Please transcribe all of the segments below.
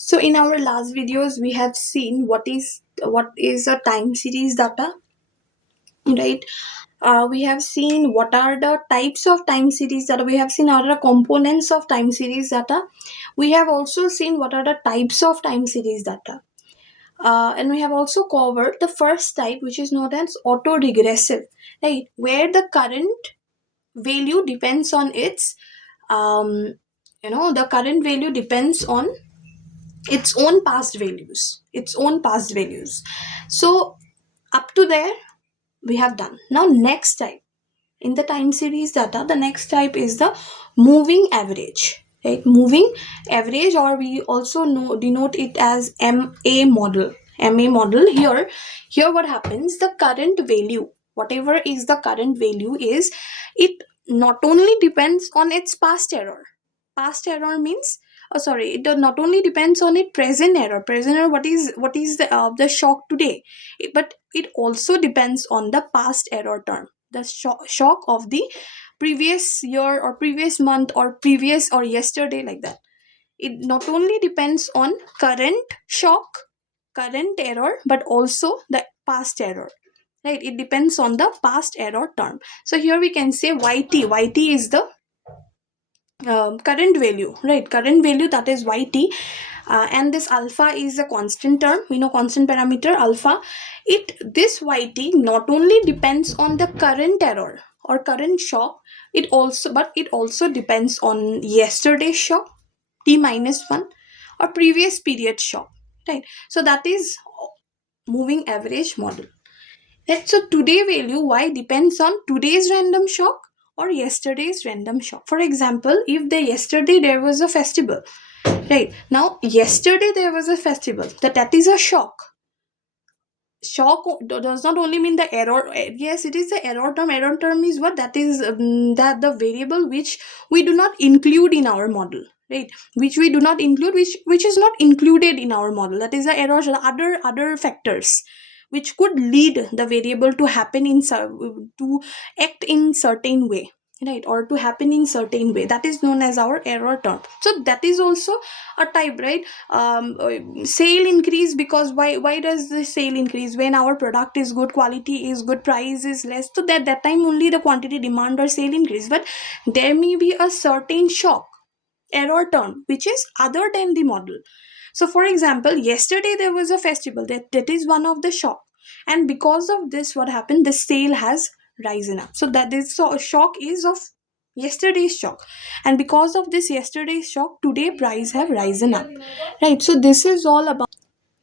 So in our last videos, we have seen what is a time series data, right? We have seen what are the types of time series data. We have seen other components of time series data. We have also seen what are the types of time series data. And we have also covered the first type, which is known as auto-regressive, right? Where the current value depends on its, the current value depends on its own past values. So up to there we have done. Now next type in the time series data, the next type is the moving average, right? Moving average, or we also denote it as ma model. Here what happens, the current value, whatever is the current value is, it not only depends on its past error means, oh sorry, it does not only depends on its present error, what is the shock today, but it also depends on the past error term, the shock of the previous year or previous month or previous or yesterday, like that. It not only depends on current error, but also the past error, right? It depends on the past error term. So here we can say yt is the current value, right? Current value, that is yt. And this alpha is a constant term, we know constant parameter alpha. This yt not only depends on the current error or current shock, it also depends on yesterday's shock, t minus 1, or previous period shock, right? So that is moving average model. Right, so today value y depends on today's random shock or yesterday's random shock. For example, if yesterday there was a festival, right? Now yesterday there was a festival, that is a shock. Shock does not only mean the error. Yes, it is the error term. Error term is what? That is that the variable which we do not include in our model, right? Which we do not include, which is not included in our model. That is the error. Other factors which could lead the variable to happen to act in certain way, right? Or to happen in certain way, that is known as our error term. So that is also a type, right? Sale increase, because why does the sale increase? When our product is good, quality is good, price is less, so that time only the quantity, demand, or sale increase. But there may be a certain shock, error term, which is other than the model. So for example, yesterday there was a festival, that is one of the shock, and because of this, what happened, the sale has risen up. So that is, so shock is of yesterday's shock, and because of this yesterday's shock, today price have risen up, right? So this is all about.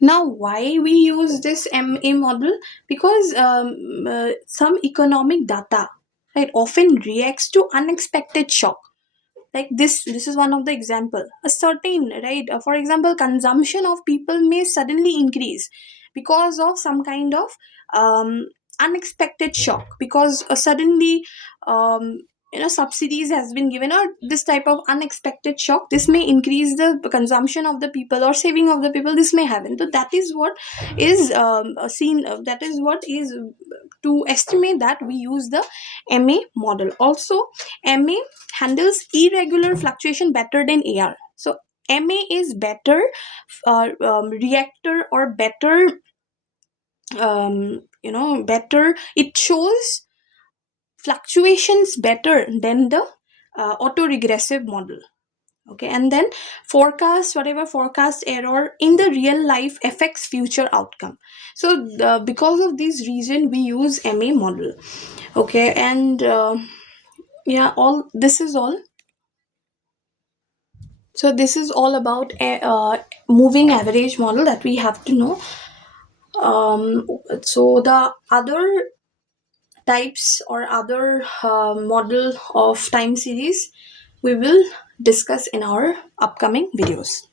Now why we use this ma model? Because some economic data, right, often reacts to unexpected shock. Like this is one of the example, a certain, right, for example, consumption of people may suddenly increase because of some kind of um, unexpected shock, because suddenly um, subsidies has been given, or this type of unexpected shock, this may increase the consumption of the people or saving of the people, this may happen. So that is what is seen, that is what is to estimate, that we use the ma model. Also, ma handles irregular fluctuation better than AR. So MA is better reactor, or better, better. It shows fluctuations better than the auto-regressive model. Okay, and then forecast, whatever forecast error in the real life affects future outcome. So because of this reason, we use MA model. Okay, and yeah, all this is all. So this is all about a moving average model that we have to know. So the other types or other model of time series we will discuss in our upcoming videos.